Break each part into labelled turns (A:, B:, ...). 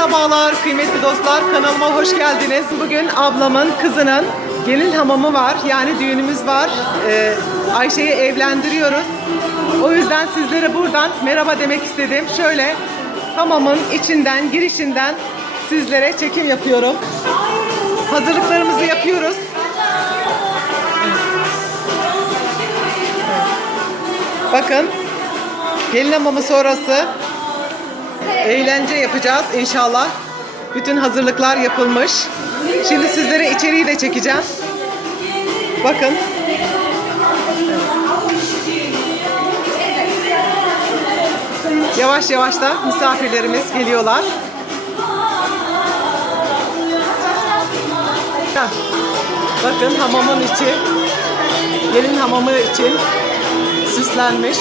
A: Merhabalar kıymetli dostlar kanalıma hoş geldiniz. Bugün ablamın kızının gelin hamamı var yani düğünümüz var. Ee, Ayşe'yi evlendiriyoruz. O yüzden sizlere buradan merhaba demek istedim. Şöyle hamamın içinden girişinden sizlere çekim yapıyorum. Hazırlıklarımızı yapıyoruz. Bakın gelin hamamı sonrası eğlence yapacağız inşallah. Bütün hazırlıklar yapılmış. Şimdi sizlere içeriği de çekeceğim. Bakın. Yavaş yavaş da misafirlerimiz geliyorlar. Bakın hamamın içi. Gelin hamamı için süslenmiş.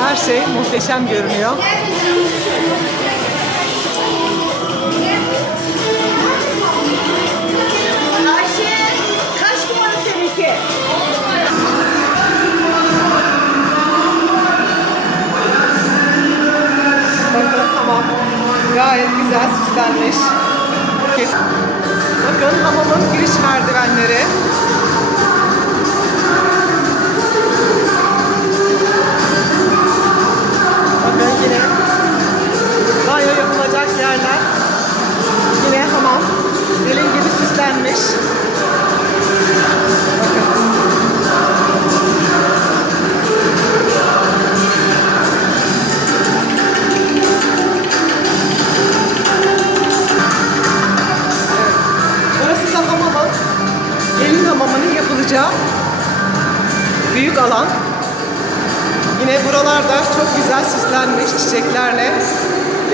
A: Her şey muhteşem görünüyor. Gayet güzel süslenmiş. Bakın hamamın giriş merdivenleri. Yerler. Yine hamam. Gelin gibi süslenmiş. Yapılacağı büyük alan. Yine buralarda çok güzel süslenmiş çiçeklerle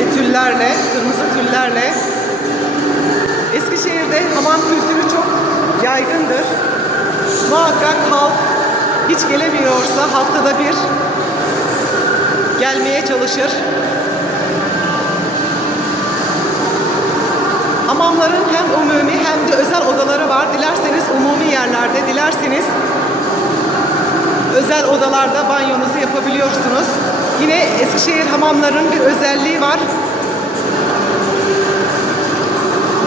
A: tüllerle, kırmızı tüllerle. Eskişehir'de hamam kültürü çok yaygındır. Muhakkak halk hiç gelemiyorsa haftada bir gelmeye çalışır. Hamamların hem umumi hem de özel odaları var. Dilerseniz umumi yerlerde, dilerseniz özel odalarda banyonuzu yapabiliyorsunuz. Yine Eskişehir hamamlarının bir özelliği var.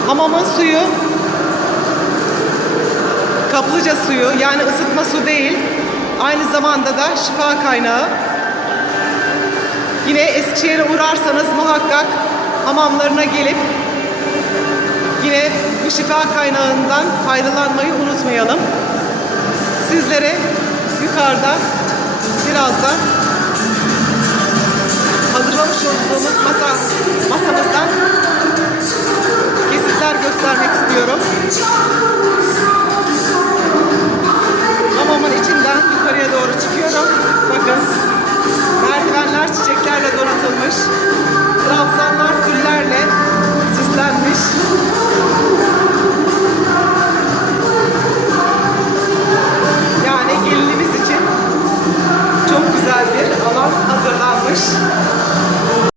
A: Hamamın suyu kaplıca suyu yani ısıtma su değil. Aynı zamanda da şifa kaynağı. Yine Eskişehir'e uğrarsanız muhakkak hamamlarına gelip Yine bu şifa kaynağından faydalanmayı unutmayalım. Sizlere yukarıda birazdan hazırlamış olduğumuz masa, masamızdan kesitler göstermek istiyorum.